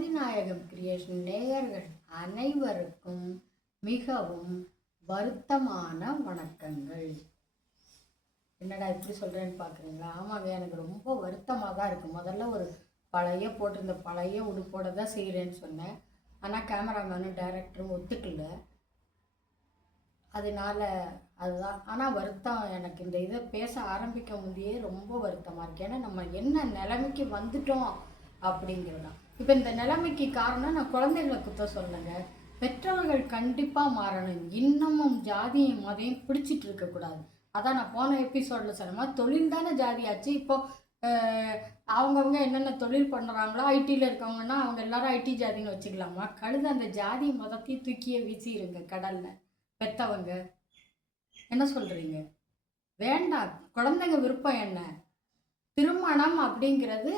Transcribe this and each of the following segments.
Jothinayagam creation நேயர்கள் அனைவருக்கும் மிகவும் வருத்தமான வணக்கங்கள். என்னடா இப்படி சொல்கிறேன்னு பார்க்குறீங்களா? ஆமாங்க, எனக்கு ரொம்ப வருத்தமாக தான் இருக்குது. முதல்ல ஒரு பழைய போட்டிருந்த பழைய உடுப்போட தான் செய்கிறேன்னு சொன்னேன். ஆனால் கேமராமேனும் டைரக்டரும் ஒத்துக்கல. அதனால அதுதான். ஆனால் வருத்தம் எனக்கு இந்த இதை பேச ஆரம்பிக்க முந்தையே ரொம்ப வருத்தமாக இருக்குது. ஏன்னா நம்ம என்ன நிலைமைக்கு வந்துட்டோம் அப்படிங்கிறதான். இப்போ இந்த நிலைமைக்கு காரணம் நான் குழந்தைகளை குத்த சொல்லுங்க. பெற்றவர்கள் கண்டிப்பாக மாறணும். இன்னமும் ஜாதியும் மதையும் பிடிச்சிட்டு இருக்கக்கூடாது. அதான் நான் போன எபிசோடில் சொன்னமா, தொழில் தானே ஜாதியாச்சு. இப்போ அவங்கவுங்க என்னென்ன தொழில் பண்ணுறாங்களோ, ஐடியில் இருக்கவங்கன்னா அவங்க எல்லாரும் ஐடி ஜாதின்னு வச்சுக்கலாமா? கழுது அந்த ஜாதி மதத்தையும் தூக்கியே வீசிடுங்க கடலில். பெற்றவங்க என்ன சொல்கிறீங்க? வேண்டாம். குழந்தைங்க விருப்பம் என்ன? திருமணம் அப்படிங்கிறது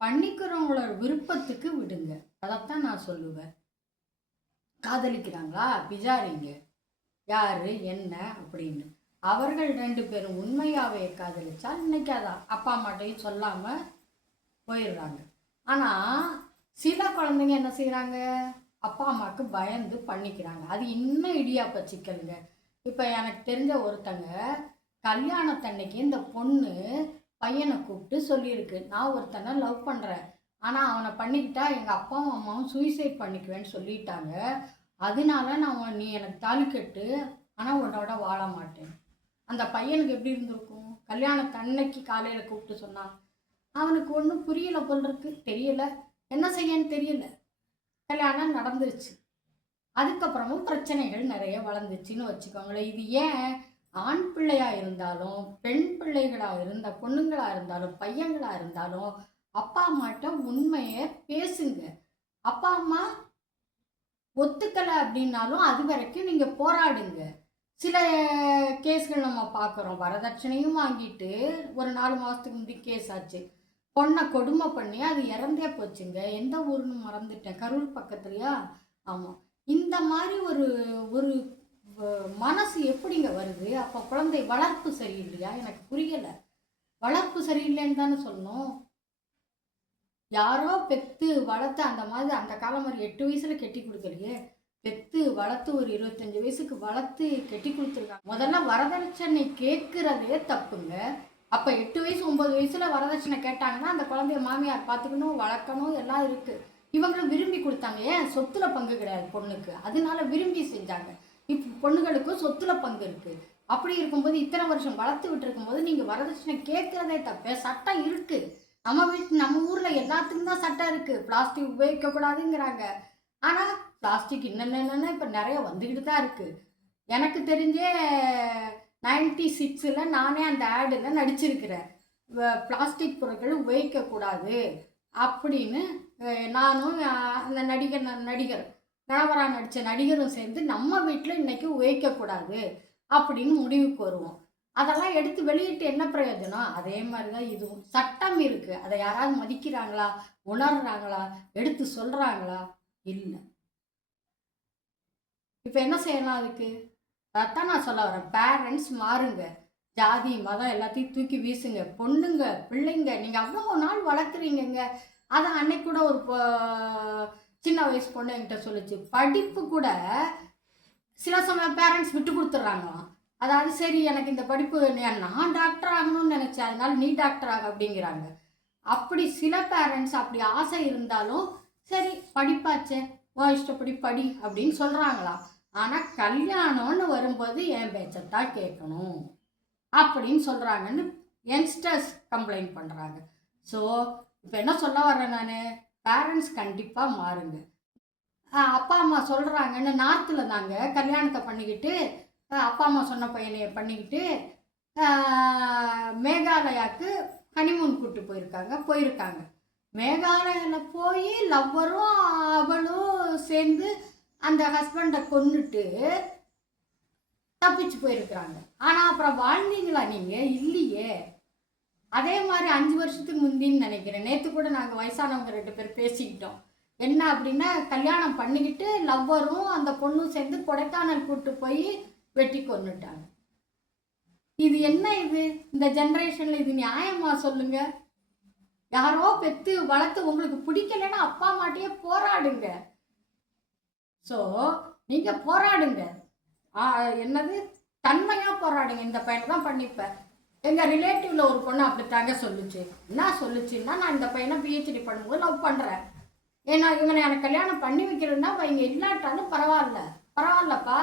பண்ணிக்கிறவங்களோட விருப்பத்துக்கு விடுங்க. அதைத்தான் நான் சொல்லுவேன். காதலிக்கிறாங்களா? விசாரிங்க யாரு என்ன அப்படின்னு. அவர்கள் 2 பேரும் உண்மையாவே காதலிச்சா இன்னைக்கு அதான் அப்பா அம்மாட்டையும் சொல்லாமல் போயிடுறாங்க. ஆனால் சில குழந்தைங்க என்ன செய்கிறாங்க? அப்பா அம்மாவுக்கு பயந்து பண்ணிக்கிறாங்க. அது இன்னும் இடியாப்ப சிக்கலுங்க. இப்போ எனக்கு தெரிஞ்ச ஒருத்தங்க கல்யாணத்தன்னைக்கு இந்த பொண்ணு பையனை கூப்பிட்டு சொல்லியிருக்கு, நான் ஒருத்தனை லவ் பண்ணுறேன், ஆனால் அவனை பண்ணிக்கிட்டா எங்கள் அப்பாவும் அம்மாவும் சூசைட் பண்ணிக்குவேன்னு சொல்லிட்டாங்க. அதனால நான் நீ எனக்கு தாலி கட்டு, ஆனால் உன்னோட வாழ மாட்டேன். அந்த பையனுக்கு எப்படி இருந்திருக்கும்? கல்யாணத்தன்னைக்கு காலையில் கூப்பிட்டு சொன்னான். அவனுக்கு ஒன்றும் புரியலை போல் இருக்கு, தெரியல என்ன செய்யன்னு தெரியல. கல்யாணம் நடந்துருச்சு. அதுக்கப்புறமும் பிரச்சனைகள் நிறைய வளர்ந்துச்சுன்னு வச்சுக்கோங்களேன். இது ஏன்? ஆண் பிள்ளையா இருந்தாலும் பெண் பிள்ளைகளா இருந்த பொண்ணுங்களா இருந்தாலும் பையங்களா இருந்தாலும் அப்பா அம்மாட்ட உண்மையை பேசுங்க. அப்பா அம்மா ஒத்துக்கலை அப்படின்னாலும் அது வரைக்கும் நீங்க போராடுங்க. சில கேஸ்கள் நம்ம பார்க்குறோம். வரதட்சணையும் வாங்கிட்டு ஒரு 4 மாதத்துக்கு முந்தி கேஸ் ஆச்சு. பொண்ணை கொடுமை பண்ணி அது இறந்தே போச்சுங்க. எந்த ஊருன்னு மறந்துட்டேன், கரூர் பக்கத்துலையா? ஆமாம். இந்த மாதிரி ஒரு ஒரு மனசு எப்படிங்க வருது? அப்போ குழந்தை வளர்ப்பு சரியில்லையா? எனக்கு புரியலை. வளர்ப்பு சரியில்லைன்னு தானே சொல்லணும். யாரோ பெத்து வளர்த்து அந்த மாதிரி அந்த காலம் மாதிரி 8 வயசுல கெட்டி கொடுக்கலையே. பெத்து வளர்த்து ஒரு 25 வயசுக்கு வளர்த்து கெட்டி கொடுத்துருக்காங்க. முதல்ல வரதட்சணை கேட்குறதே தப்புங்க. அப்போ 8 வயசு 9 வயசுல வரதட்சணை கேட்டாங்கன்னா அந்த குழந்தைய மாமியார் பார்த்துக்கணும், வளர்க்கணும், எல்லாம் இருக்குது. இவங்களும் விரும்பி கொடுத்தாங்க. ஏன்? சொத்துல பங்கு கிடையாது பொண்ணுக்கு, அதனால விரும்பி செஞ்சாங்க. இப்போ பொண்ணுகளுக்கும் சொத்துல பங்கு இருக்கு. அப்படி இருக்கும்போது இத்தனை வருஷம் வளர்த்து விட்டு இருக்கும்போது நீங்க வரதட்சணை கேட்கறதே தப்பு. சட்டம் இருக்கு. நம்ம ஊர்ல எல்லாத்துக்கும் தான் சட்டம் இருக்கு. பிளாஸ்டிக் உபயோகிக்க கூடாதுங்கிறாங்க. ஆனா பிளாஸ்டிக் என்னென்ன இப்ப நிறைய வந்துக்கிட்டு தான் இருக்கு. எனக்கு தெரிஞ்சே 96ல் நானே அந்த ஆடுல நடிச்சிருக்கிறேன். பிளாஸ்டிக் பொருட்கள் உபயோகிக்க கூடாது அப்படின்னு. நானும் அந்த நடிகர் கணவராக நடித்த நடிகரும் சேர்ந்து நம்ம வீட்டில் இன்னைக்கு உபயோகிக்கக்கூடாது அப்படின்னு முடிவுக்கு வருவோம். அதெல்லாம் எடுத்து வெளியிட்டு என்ன பிரயோஜனம்? அதே மாதிரி தான் இதுவும். சட்டம் இருக்குது. அதை யாராவது மதிக்கிறாங்களா? உணர்றாங்களா? எடுத்து சொல்கிறாங்களா? இல்லை. இப்போ என்ன செய்யலாம் அதுக்கு? அதான் நான் சொல்ல வரேன். பேரண்ட்ஸ் மாறுங்க. ஜாதி மதம் எல்லாத்தையும் தூக்கி வீசுங்க. பொண்ணுங்க பிள்ளைங்க நீங்கள் அவ்வளோ நாள் வளர்க்குறீங்கங்க. அதை அன்னைக்கு கூட ஒரு சின்ன வயசு பொண்ணு என்கிட்ட சொல்லிச்சு, படிப்பு கூட சில சமயம் பேரண்ட்ஸ் விட்டு கொடுத்துட்றாங்களாம். அதாவது சரி எனக்கு இந்த படிப்பு நான் டாக்டர் ஆகணும்னு நினச்சேன், அதனால நீ டாக்டர் ஆக அப்படிங்கிறாங்க. அப்படி சில பேரண்ட்ஸ் அப்படி ஆசை இருந்தாலும் சரி படிப்பாச்சே இஷ்டப்படி படி அப்படின்னு சொல்கிறாங்களாம். ஆனால் கல்யாணம்னு வரும்போது என் பேச்சத்தான் கேட்கணும் அப்படின்னு சொல்கிறாங்கன்னு யங்ஸ்டர்ஸ் கம்ப்ளைண்ட் பண்ணுறாங்க. ஸோ இப்போ என்ன சொல்ல வர்றேன் நான்? பேரண்ட்ஸ் கண்டிப்பாக மாறுங்க. அப்பா அம்மா சொல்கிறாங்கன்னு நார்த்தில் தாங்க கல்யாணத்தை பண்ணிக்கிட்டு அப்பா அம்மா சொன்ன பையனையை பண்ணிக்கிட்டு மேகாலயாவுக்கு ஹனிமூன் கூப்பிட்டு போயிருக்காங்க. மேகாலயாவில் போய் லவ்வரும் அவளும் சேர்ந்து அந்த ஹஸ்பண்டை கொன்னுட்டு தப்பிச்சு போயிருக்கிறாங்க. ஆனால் அப்புறம் வாழ்ந்தீங்களா நீங்கள்? இல்லையே. அதே மாதிரி 5 வருஷத்துக்கு முந்தின்னு நினைக்கிறேன். நேற்று கூட நாங்கள் வயசானவங்க 2 பேர் பேசிக்கிட்டோம். என்ன அப்படின்னா, கல்யாணம் பண்ணிக்கிட்டு லவ்வரும் அந்த பொண்ணும் சேர்ந்து கொடைக்கானல் கூப்பிட்டு போய் வெட்டி கொன்னுட்டாங்க. இது என்ன? இது இந்த ஜென்ரேஷனில் இது நியாயமா சொல்லுங்க? யாரோ பெத்து வளர்த்து உங்களுக்கு பிடிக்கலன்னா அப்பா அம்மாட்டையே போராடுங்க. ஸோ நீங்கள் போராடுங்க. என்னது தன்மையாக போராடுங்க. இந்த பையனை தான் பண்ணிப்பேன். எங்கள் ரிலேட்டிவில் ஒரு பொண்ணு அப்படித்தாங்க சொல்லுச்சு. என்ன சொல்லுச்சுன்னா, நான் இந்த பையனை பிஹெச்டி பண்ணும்போது லவ் பண்ணுறேன். ஏன்னா இவனை எனக்கு கல்யாணம் பண்ணி வைக்கிறதுனா இவங்க இல்லாட்டாலும் பரவாயில்லப்பா,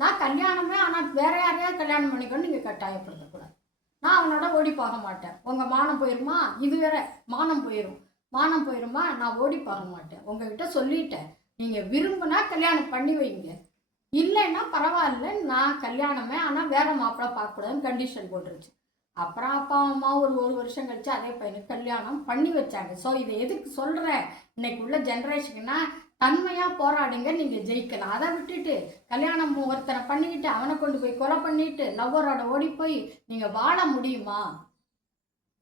நான் கல்யாணமே ஆனால் வேற யாரையாவது கல்யாணம் பண்ணிக்கணும்னு நீங்கள் கட்டாயப்படுத்தக்கூடாது. நான் அவனோட ஓடி போக மாட்டேன். உங்கள் மானம் போயிருமா? இது வேற மானம் போயிருமா? நான் ஓடி போக மாட்டேன். உங்ககிட்ட சொல்லிட்டேன். நீங்கள் விரும்புனா கல்யாணம் பண்ணி வைங்க, இல்லைன்னா பரவாயில்ல, நான் கல்யாணமே ஆனால் வேற மாப்பிள்ளை பார்க்கக்கூடாதுன்னு கண்டிஷன் போட்டுருச்சு. அப்புறம் அப்பா அம்மா ஒரு வருஷம் கழிச்சு அதே பையனுக்கு கல்யாணம் பண்ணி வச்சாங்க. ஸோ இதை எதுக்கு சொல்கிறேன், இன்னைக்கு உள்ள ஜென்ரேஷனுக்குன்னா தன்மையாக போராடுங்க, நீங்கள் ஜெயிக்கலாம். அதை விட்டுட்டு கல்யாணம் ஒருத்தனை பண்ணிக்கிட்டு அவனை கொண்டு போய் கொலை பண்ணிட்டு லவ்வரோட ஓடி போய் நீங்கள் வாழ முடியுமா?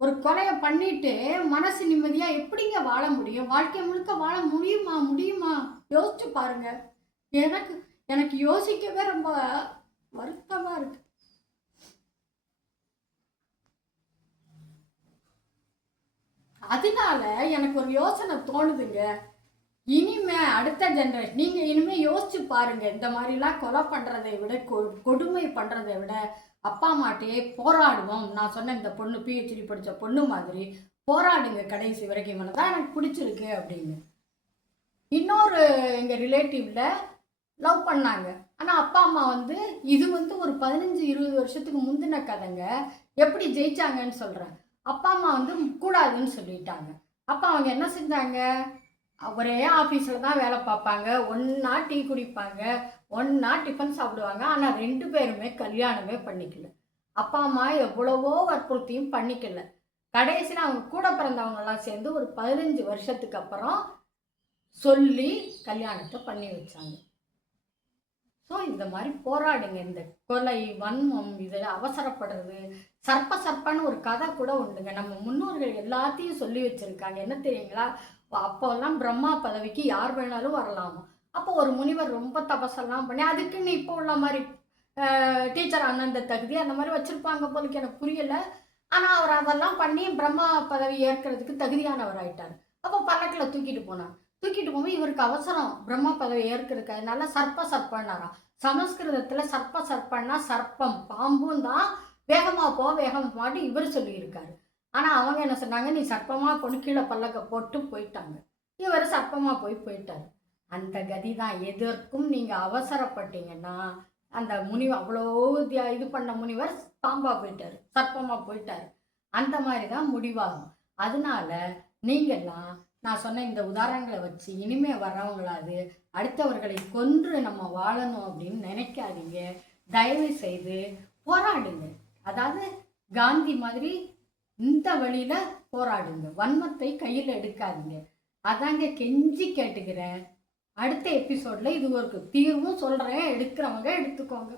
ஒரு கொலையை பண்ணிட்டு மனசு நிம்மதியாக எப்படிங்க வாழ முடியும்? வாழ்க்கை முழுக்க வாழ முடியுமா? யோசிச்சு பாருங்க. எனக்கு யோசிக்கவே ரொம்ப வருத்தமாக இருக்கு. அதனால எனக்கு ஒரு யோசனை தோணுதுங்க. இனிமே அடுத்த ஜென்ரேஷன் நீங்கள் இனிமேல் யோசிச்சு பாருங்க. இந்த மாதிரிலாம் கொலை பண்ணுறதை விட கொடுமை பண்ணுறதை விட அப்பா அம்மாட்டையே போராடுவோம். நான் சொன்ன இந்த பொண்ணு பிஹெச்டி படித்த பொண்ணு மாதிரி போராடுங்க கடைசி வரைக்கும். இவனை தான் எனக்கு பிடிச்சிருக்கு அப்படின்னு. இன்னொரு எங்கள் ரிலேட்டிவில் லவ் பண்ணாங்க. ஆனால் அப்பா அம்மா இது ஒரு 15-20 வருஷத்துக்கு முந்தின கதைங்க. எப்படி ஜெயிச்சாங்கன்னு சொல்கிறேன். அப்பா அம்மா கூடாதுன்னு சொல்லிட்டாங்க. அப்போ அவங்க என்ன செஞ்சாங்க, ஒரே ஆஃபீஸில் தான் வேலை பார்ப்பாங்க, ஒன்றா டீ குடிப்பாங்க, ஒன்றா டிஃபன் சாப்பிடுவாங்க. ஆனால் 2 பேருமே கல்யாணமே பண்ணிக்கல. அப்பா அம்மா எவ்வளவோ வற்புறுத்தியும் பண்ணிக்கல. கடைசியில் அவங்க கூட பிறந்தவங்கெல்லாம் சேர்ந்து ஒரு 15 வருஷத்துக்கு அப்புறம் சொல்லி கல்யாணத்தை பண்ணி வச்சாங்க. ஸோ இந்த மாதிரி போராடுங்க. இந்த கொலை, வன்மம், இதில் அவசரப்படுறது, சர்ப்பன்னு ஒரு கதை கூட உண்டுங்க. நம்ம முன்னோர்கள் எல்லாத்தையும் சொல்லி வச்சுருக்காங்க. என்ன தெரியுங்களா, அப்போல்லாம் பிரம்மா பதவிக்கு யார் வேணாலும் வரலாமா. அப்போ ஒரு முனிவர் ரொம்ப தபசெல்லாம் பண்ணி, அதுக்குன்னு இப்போ உள்ள மாதிரி டீச்சர் அண்ணந்த தகுதி அந்த மாதிரி வச்சுருப்பாங்க போலுக்கு, எனக்கு புரியலை. ஆனால் அவர் அதெல்லாம் பண்ணி பிரம்மா பதவி ஏற்கிறதுக்கு தகுதியானவர் ஆயிட்டார். அப்போ பல்லக்கில் தூக்கிட்டு போகும்போது இவருக்கு அவசரம் பிரம்மா பதவி ஏற்கிறதுக்கு. அதனால சர்ப்பன்னாராம். சமஸ்கிருதத்தில் சர்ப்பன்னா சர்ப்பம், பாம்பும் தான். வேகமாக பாட்டு இவர் சொல்லியிருக்காரு. ஆனால் அவங்க என்ன சொன்னாங்க, நீ சர்ப்பமாக கொண்டு கீழே பல்லக்க போட்டு போயிட்டாங்க. இவர் சர்ப்பமாக போயிட்டார். அந்த கதி தான். எதற்கும் நீங்கள் அவசரப்பட்டீங்கன்னா அந்த முனிவர் அவ்வளோ இது பண்ண முனிவர் பாம்பாக போயிட்டார், சர்ப்பமாக போயிட்டார். அந்த மாதிரி தான் முடிவாகும். அதனால நீங்கள்லாம் நான் சொன்ன இந்த உதாரணங்களை வச்சு இனிமே வர்றவங்களாது அடுத்தவர்களை கொன்று நம்ம வாழணும் அப்படின்னு நினைக்காதீங்க. தயவு செய்து போராடுங்க. அதாவது காந்தி மாதிரி இந்த வழியில போராடுங்க. வன்மத்தை கையில் எடுக்காதீங்க. அதாங்க கெஞ்சி கேட்டுக்கிறேன். அடுத்த எபிசோட்ல இது ஒரு தீர்வும் சொல்றேன். எடுக்கிறவங்க எடுத்துக்கோங்க.